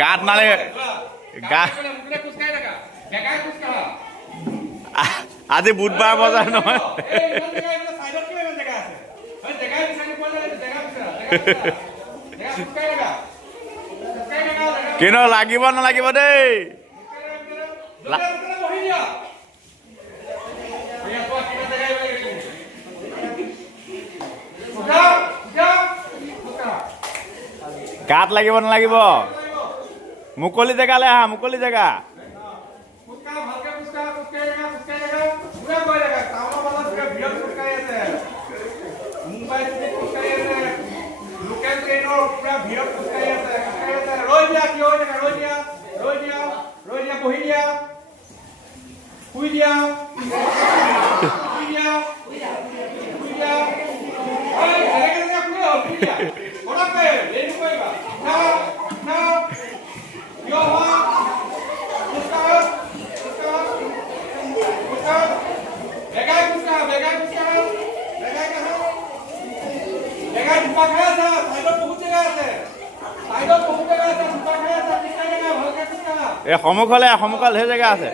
গাত নালে আজি বুধবাৰ বজাৰ নহয় কিন্তু লাগিব নালাগিব দেই গাত লাগিব নালাগিব মুকলি জেগালৈ আহা মুকলি জেগা এই সন্মুখলৈ সেই জেগা আছে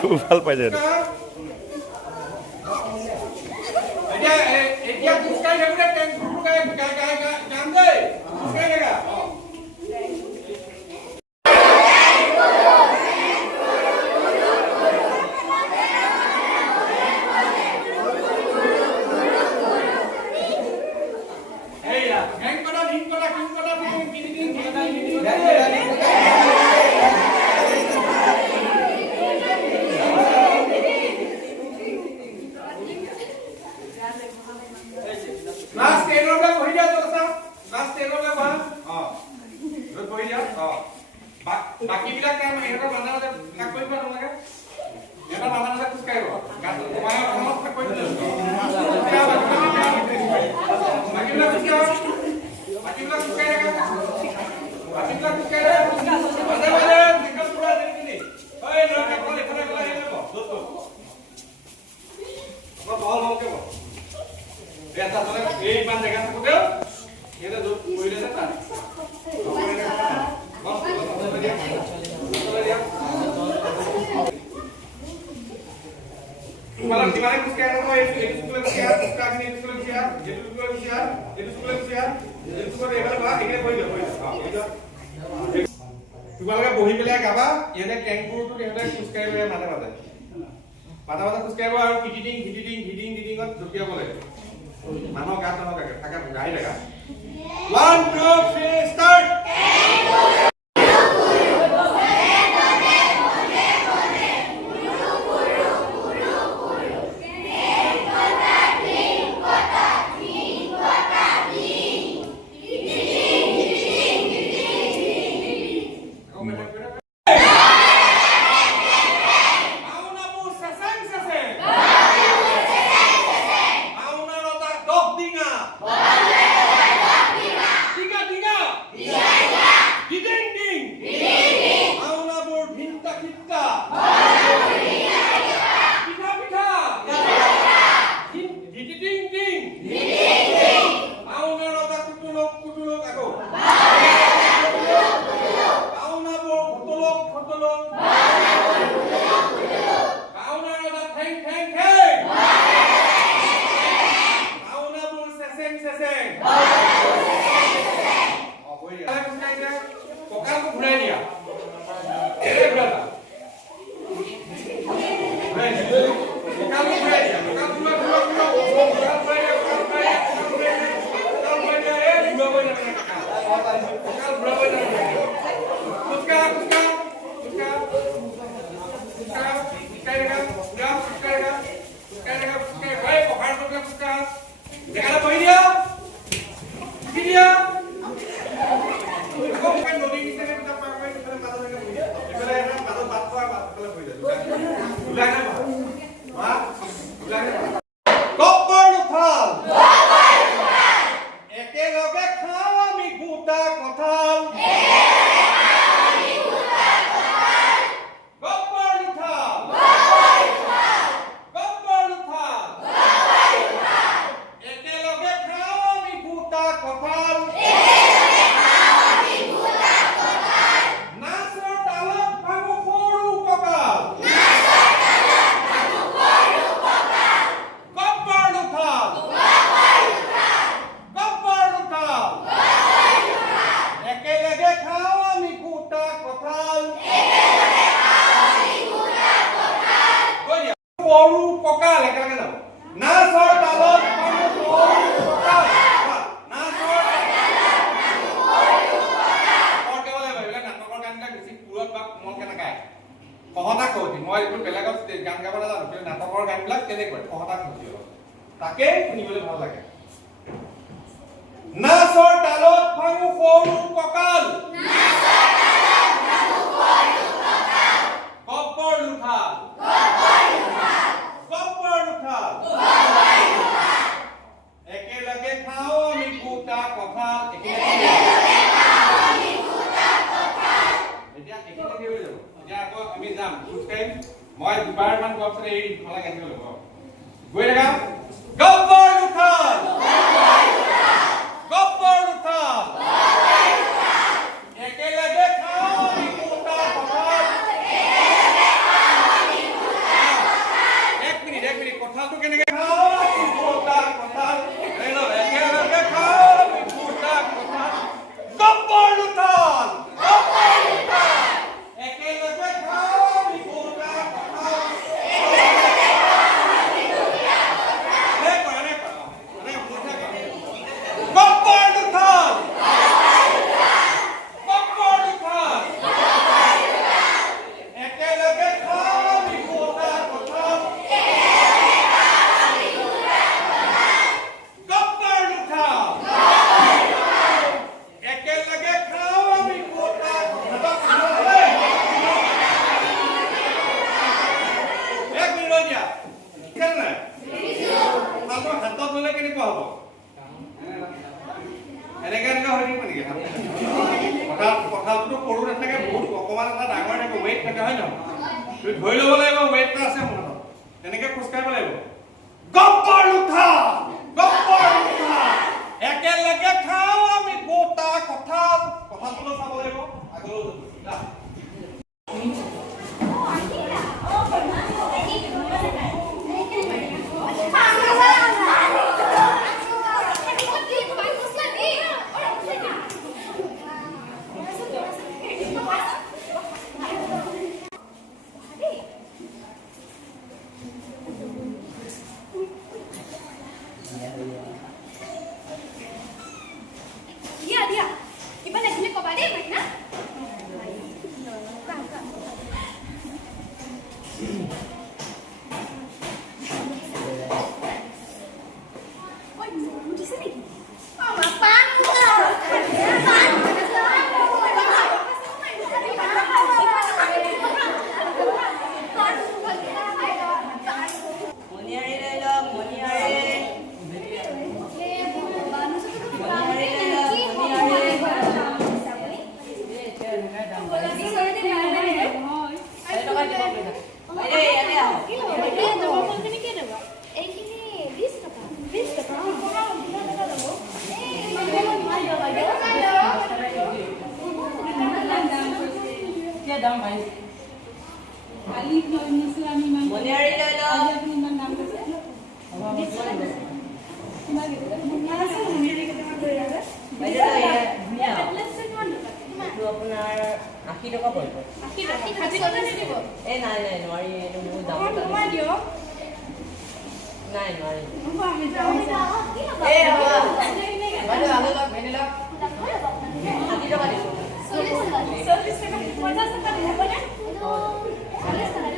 খুব ভাল পাইছে তোমালোকে বহি পেলাই গাবা ইহঁতে কেংকুৰুটো ইহঁতে খোজকাঢ়িব মাজে মাজে খোজকাঢ়িব আৰু হিডিঙত জঁপিয়াব লাগে মানুহৰ গাত থাকে গাই থাকা 1 2 3 ষ্টাৰ্ট को घुराई दिया ए ब्रदर ककाल को घुराई दिया ककाल घुरा ए घुरा बोल ना ककाल घुरा बोल ना उसका भाई पकड़ पकड़ उसका देखा पकड़ दिया दिया को kan body kita kita pakai kita mata dengan begini itu lah yang mata batu apa kalau begitu ulang apa wah ulang apa kopor uthal ekeloge khao ami guta kothal kopor uthal ekeloge khao ami guta kothal कहता कहती मैं ये बेलेगत गान गाब नाजानो कि नाटकर गानबिलाक केनेकुवा कहता कहती ताके शुनिबले ভাল লাগে नाचर ताলত भाঙो সৰু কঁকাল কপৰ উঠাল একেলগে খাওঁ আমি কুটা কঁঠাল আমি যাম খুজকাঢ়িম মই দুবাৰমান গপৰে এৰি তোমালোক আহিব লাগিব গৈ থাকা গপ্পৰ উঠাল একেলগে খাওঁ আমি কুটা কঁঠাল এক মিনিট কঁঠালটো কেনেকে খাওঁ আমি কুটা কঁঠাল একেলগে খাওঁ আমি কুটা কঁঠাল গপ্পৰ উঠাল একেলগে খাওঁ আমি কুটা কঁঠাল ধৰি ল'ব লাগিব ওয়েটটা আছে মনত তেনেকে খুজকাঢ়িব লাগিব গপ্পৰ উঠাল একেলগে খাওঁ আমি গোটা কঁঠাল কঁঠালটো চাব লাগিব আগলৈ দাম ভাই খালি নিছো আমি মান মনিয়াৰি লৈ ল আপুনি ইমান দাম কৈছে কিমান আছে মনিয়াৰি কেইটামান লৈ আছে বাইদেউ ধুনীয়া এইটো আপোনাৰ 80 টকা পৰিব। 80 টকা ভাজি টকা নিদিব এই নাই নাই নোৱাৰি এইটো মোৰ দাম কমাই দিয়ক নাই নোৱাৰি হ'ব আমি যাওঁ এই বাইদেউ আলু লওক ভেনি লওক 80 টকা দিব 40 টকা 50 টকা দিব নে 40 টকা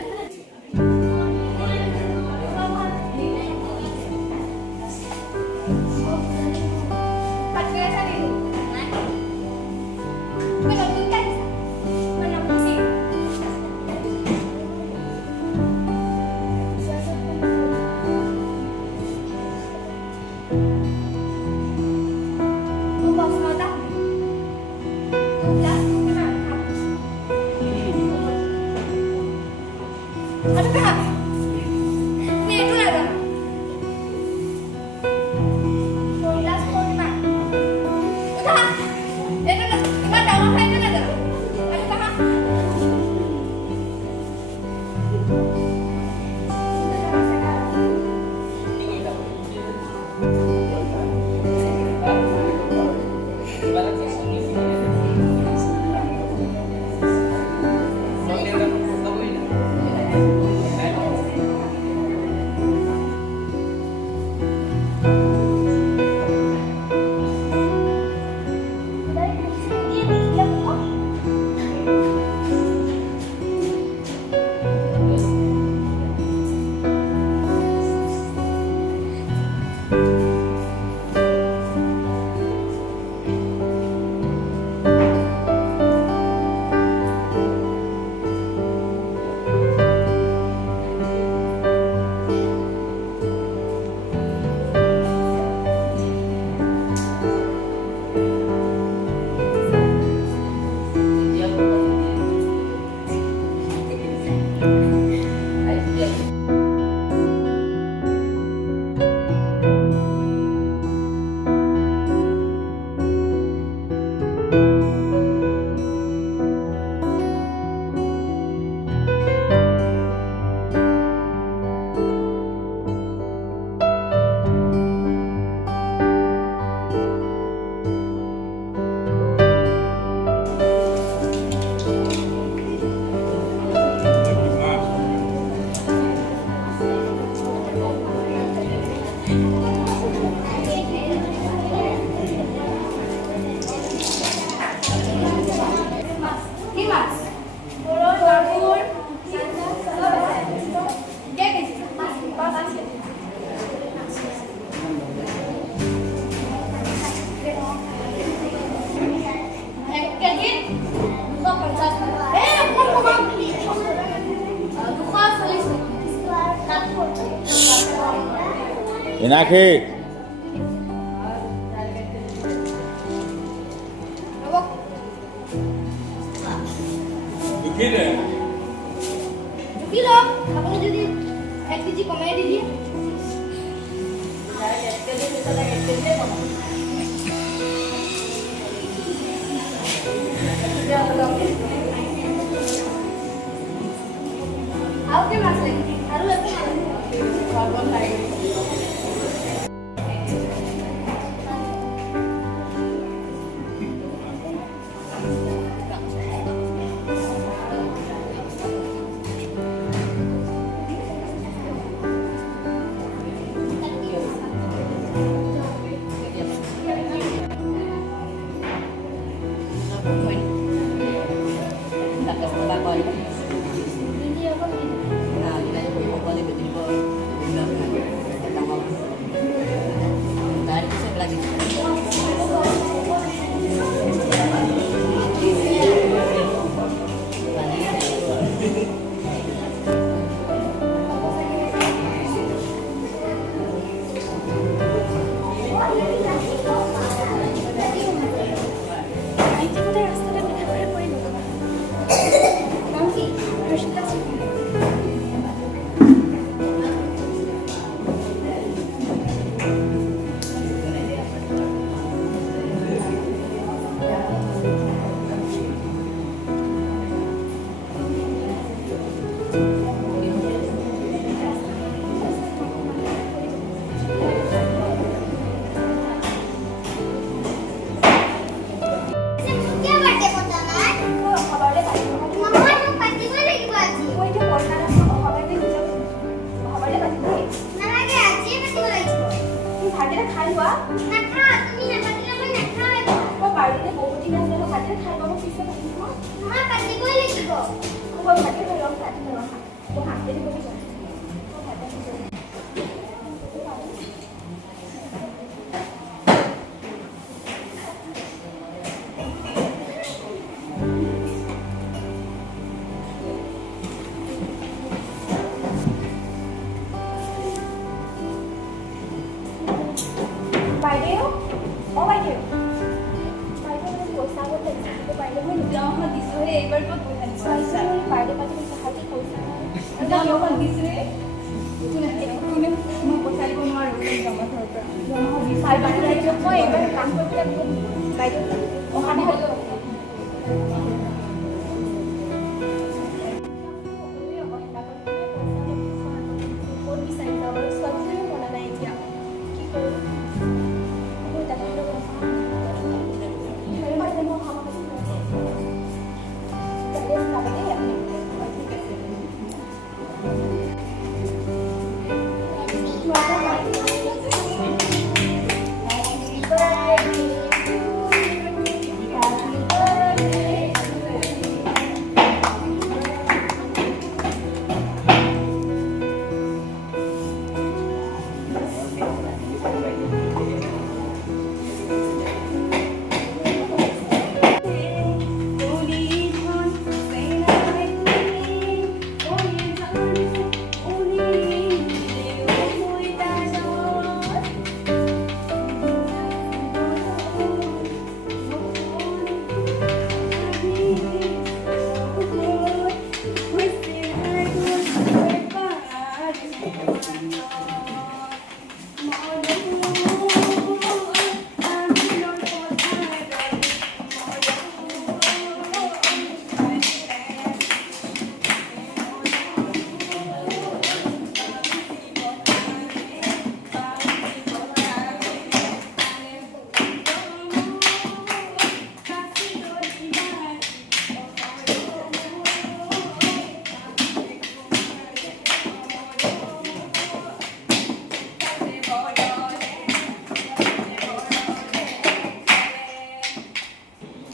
Inaki. Kilo, आपने जो दिया, 1 केजी कमाई दीजिए। आओ के मास लेंगे, आलू लेके मास। Monkey. বাইদেউ অ বাইদেউ বাইদেউ পইচা আগত লাগিছিল বাইদেউ মই গাঁৱত দিছোঁ হে এইবাৰ ক'ত পইচা দিছোঁ চাইছোঁ বাইদেউ পাতি হাতত পইচা নাই গাঁৱত দিছোঁ হে কোনে মই পইচা দিব নোৱাৰোঁ জমা ঘৰৰ পৰা জমা দিছোঁ আৰু বাইদেউ মই এইবাৰ কাম কৰিবলৈ বাইদেউ অহা নহ'লেও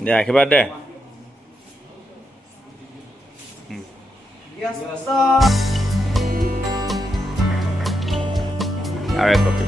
দে আশীৰ্বাদ দে আৰু এক কপি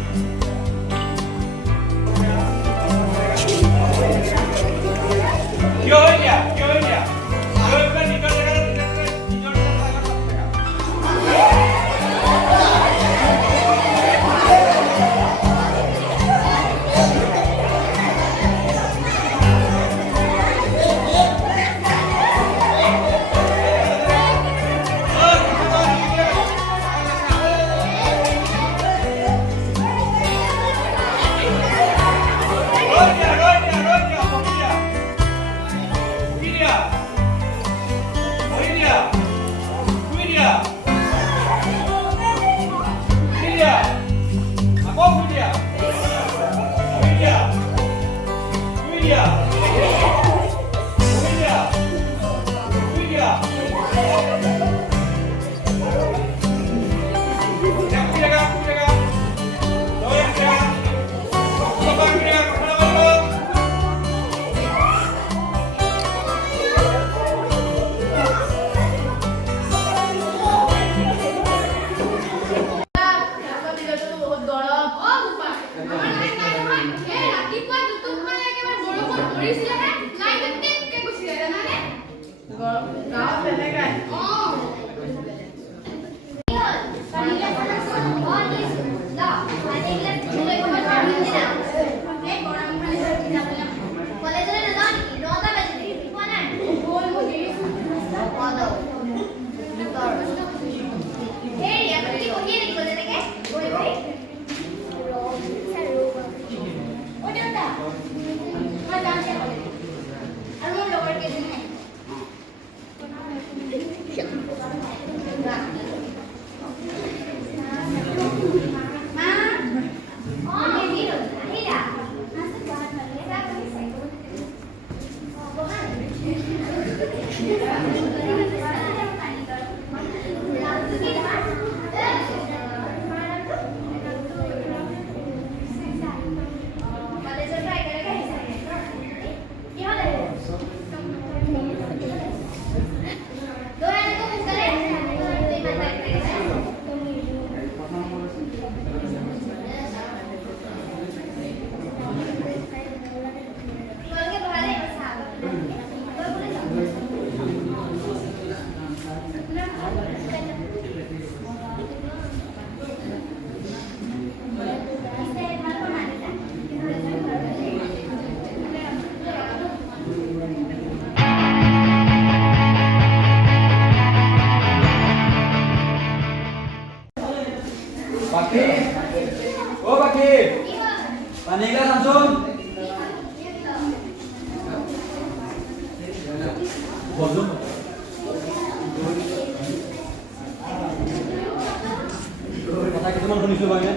শুনিছো মানে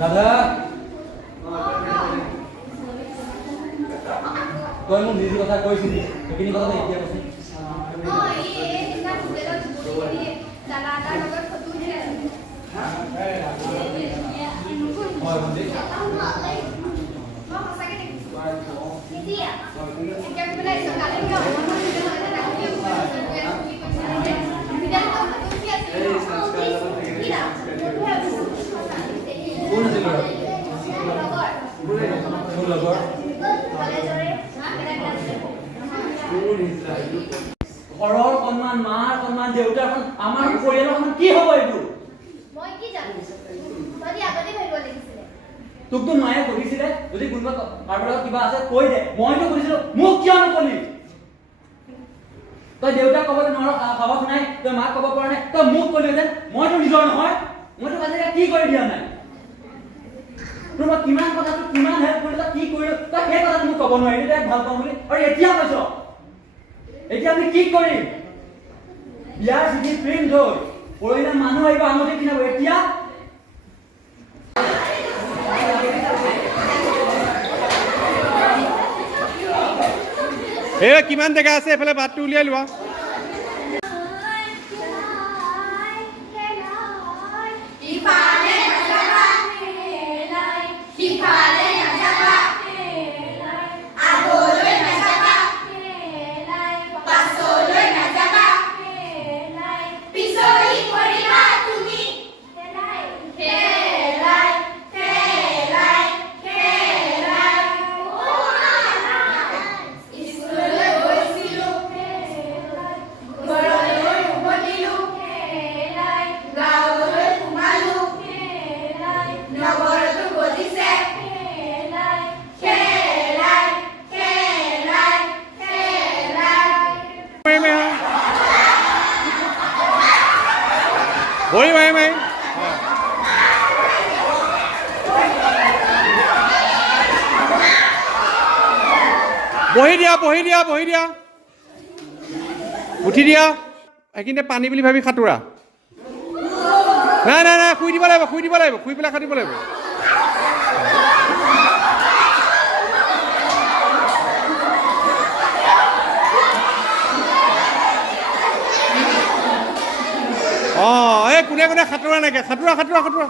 ৰাধা তই মোক নিজ কথা কৈছিলি সেইখিনি কথা এতিয়া কৈছে ঘৰৰ সন্মান মাৰ সন্মান দেউতাৰ সন্মান আমাৰ পৰিয়ালৰ সন্মান কি হ'ব এইবোৰ মই কি জানো তই আগতে ভাবিব লাগিছিলে তোকতো মায়ে সুধিছিলে যদি কোনোবা কাৰোবাৰ কিবা আছে কৈ দে মইতো সুধিছিলো মোক কিয় নকলি তই দেউতাক ক'বলৈ নোৱাৰ সাহস নাই তই মাক ক'ব পৰা নাই তই মোক ক'লি যেন মইতো নিজৰ নহয় মইতো আজিলৈকে কি কৰি দিয়া নাই তোৰ মই কিমান কথা তোক কিমান হেল্প কৰিলো কি কৰিলো তই সেই কথা মোক ক'ব নোৱাৰিলি তাইক ভাল পাওঁ বুলি আৰু এতিয়া কৈছ এতিয়া আমি কি কৰিম বিয়াৰ চিঠি প্ৰিণ্ট হ'ল পৰহিলে মানুহ আহিব আঙুঠি কিনাব এতিয়া এই কিমান জেগা আছে এইফালে বাটটো উলিয়াই লোৱা ভৰি মাৰি মাৰি বহি দিয়া বহি দিয়া বহি দিয়া উঠি দিয়া এইখিনিতে পানী বুলি ভাবি সাঁতোৰা নাই নাই নাই শুই দিব লাগিব শুই পেলাই সাঁতুৰিব লাগিব অঁ এই কোনে কোনে সাঁতোৰা নাইকিয়া সাঁতোৰা সাঁতোৰা সাঁতোৰা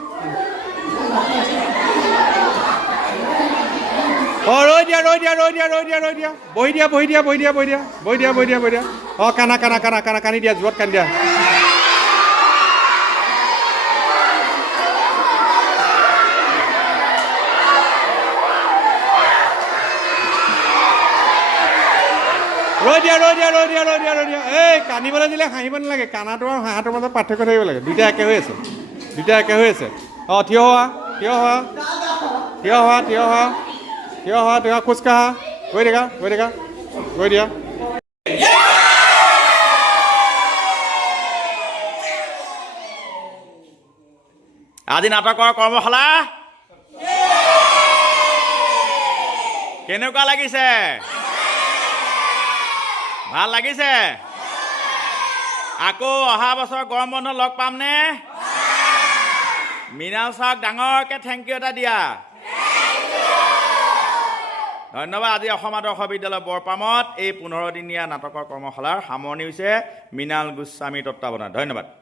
অঁ ৰৈ দিয়া ৰৈ দিয়া ৰৈ দিয়া ৰৈ দিয়া ৰৈ দিয়া বহি দিয়া বহি দিয়া বহি দিয়া বহি দিয়া বহি দিয়া বহি দিয়া বহি দিয়া অঁ কানা কানা কানা কানা কানি দিয়া জোৰত কানি দিয়া ৰৈ দিয়া ৰৈ দিয়া ৰৈ দিয়া ৰৈ দিয়া ৰৈ দিয়া এই কান্দিবলৈ দিলে হাঁহিব নালাগে কানাটো আৰু হাঁহাটোৰ মাজত পাৰ্থক্য থাকিব লাগে দুইটা একে হৈ আছে দুইটা একে হৈ আছে অঁ থিয় হোৱা থিয় হোৱা থিয় হোৱা থিয় হোৱা থিয় হোৱা থিয় খোজকাঢ়া গৈ থাকা গৈ থাকা গৈ দিয়া আজি নাটকৰ কৰ্মশালা কেনেকুৱা লাগিছে ভাল লাগিছে আকৌ অহা বছৰ গৰম বন্ধ লগ পামনে মৃণাল ছাৰক ডাঙৰকৈ থেংক ইউ এটা দিয়া ধন্যবাদ আজি অসম আদৰ্শ বিদ্যালয় বৰপামত এই 15 দিনীয়া নাটকৰ কৰ্মশালাৰ সামৰণি হৈছে মৃণাল গোস্বামীৰ তত্ত্বাৱধানত ধন্যবাদ